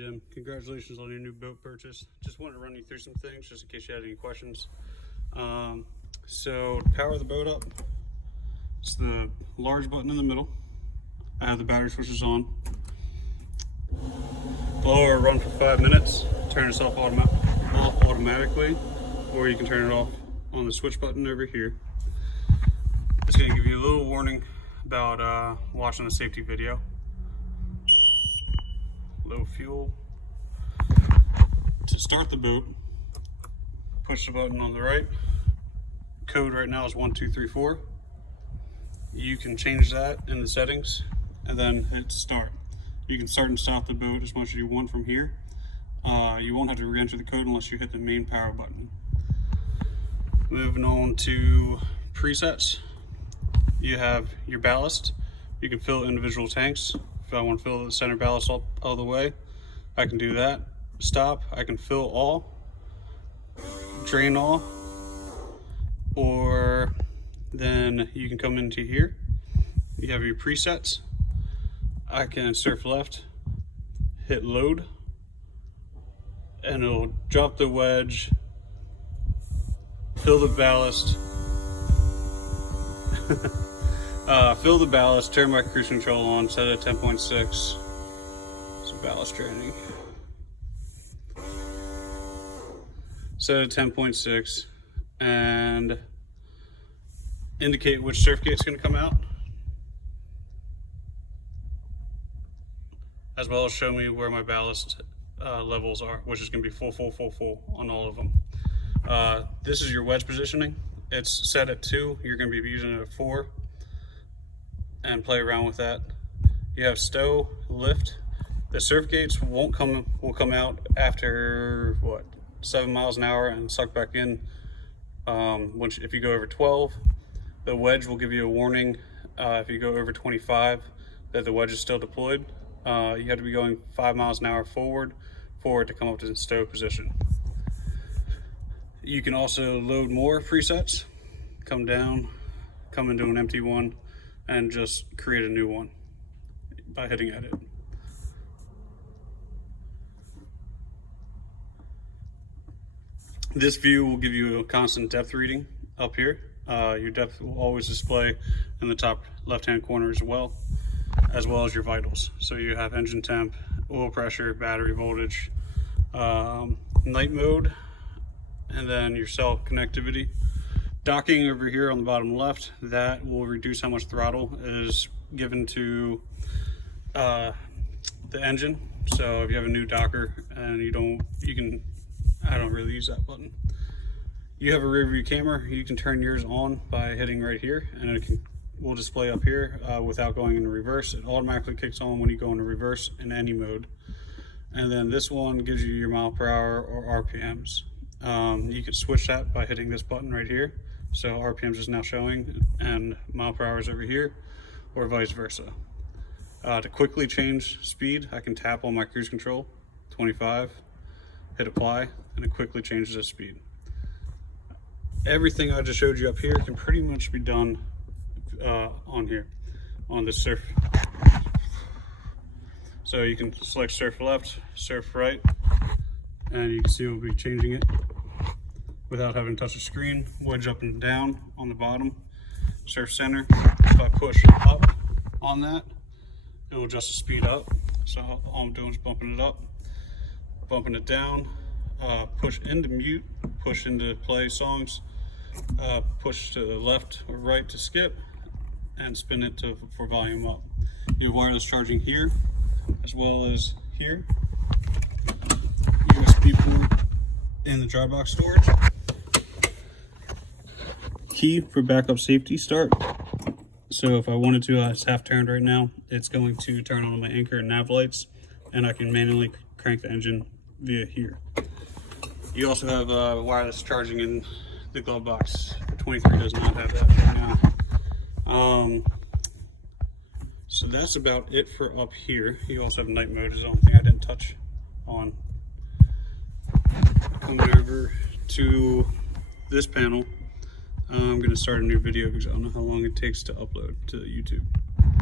Jim, congratulations on your new boat purchase. Just wanted to run you through some things just in case you had any questions. So to power the boat up, it's the large button in the middle. I have the battery switches on. Blower run for 5 minutes, turn this off automatically, or you can turn it off on the switch button over here. It's going to give you a little warning about watching a safety video. Low fuel. To start the boat, push the button on the right. Code right now is 1234. You can change that in the settings and then hit start. You can start and stop the boat as much as you want from here. You won't have to re-enter the code unless you hit the main power button. Moving on to presets. You have your ballast. You can fill individual tanks. If I want to fill the center ballast all the way, I can do that. Stop, I can fill all, drain all, or then you can come into here. You have your presets. I can surf left, hit load, and it'll drop the wedge, fill the ballast, fill the ballast, turn my cruise control on, set it at 10.6. It's ballast draining. Set it at 10.6 and indicate which surf gate's going to come out, as well as show me where my ballast levels are, which is going to be full on all of them. This is your wedge positioning. It's set at 2. You're going to be using it at 4. And play around with that. You have stow, lift. The surf gates will come out after what, 7 miles an hour and suck back in. If you go over 12, the wedge will give you a warning. If you go over 25, that the wedge is still deployed. You have to be going 5 miles an hour forward for it to come up to the stow position. You can also load more presets. Come down, come into an empty one, and just create a new one by hitting edit. This view will give you a constant depth reading up here. Your depth will always display in the top left-hand corner as well as your vitals. So you have engine temp, oil pressure, battery voltage, night mode, and then your cell connectivity. Docking over here on the bottom left, that will reduce how much throttle is given to the engine. So if you have a new docker and I don't really use that button. You have a rear view camera. You can turn yours on by hitting right here, and it will display up here without going into reverse. It automatically kicks on when you go into reverse in any mode. And then this one gives you your mile per hour or RPMs. You can switch that by hitting this button right here. So RPMs is now showing and mile per hour is over here, or vice versa. To quickly change speed, I can tap on my cruise control, 25, hit apply, and it quickly changes the speed. Everything I just showed you up here can pretty much be done on here, on the surf. So you can select surf left, surf right, and you can see we'll be changing it without having to touch the screen. Wedge up and down on the bottom, surf center. If I push up on that, it will adjust the speed up. So all I'm doing is bumping it up, bumping it down, push into mute, push into play songs, push to the left or right to skip, and spin it for volume up. You have wireless charging here, as well as here. USB port in the dry box storage. Key for backup safety start. So if I wanted to, it's half turned right now. It's going to turn on my anchor and nav lights, and I can manually crank the engine via here. You also have wireless charging in the glove box. The 23 does not have that right now. So that's about it for up here. You also have night mode, is the only thing I didn't touch on. Coming over to this panel, I'm going to start a new video because I don't know how long it takes to upload to YouTube.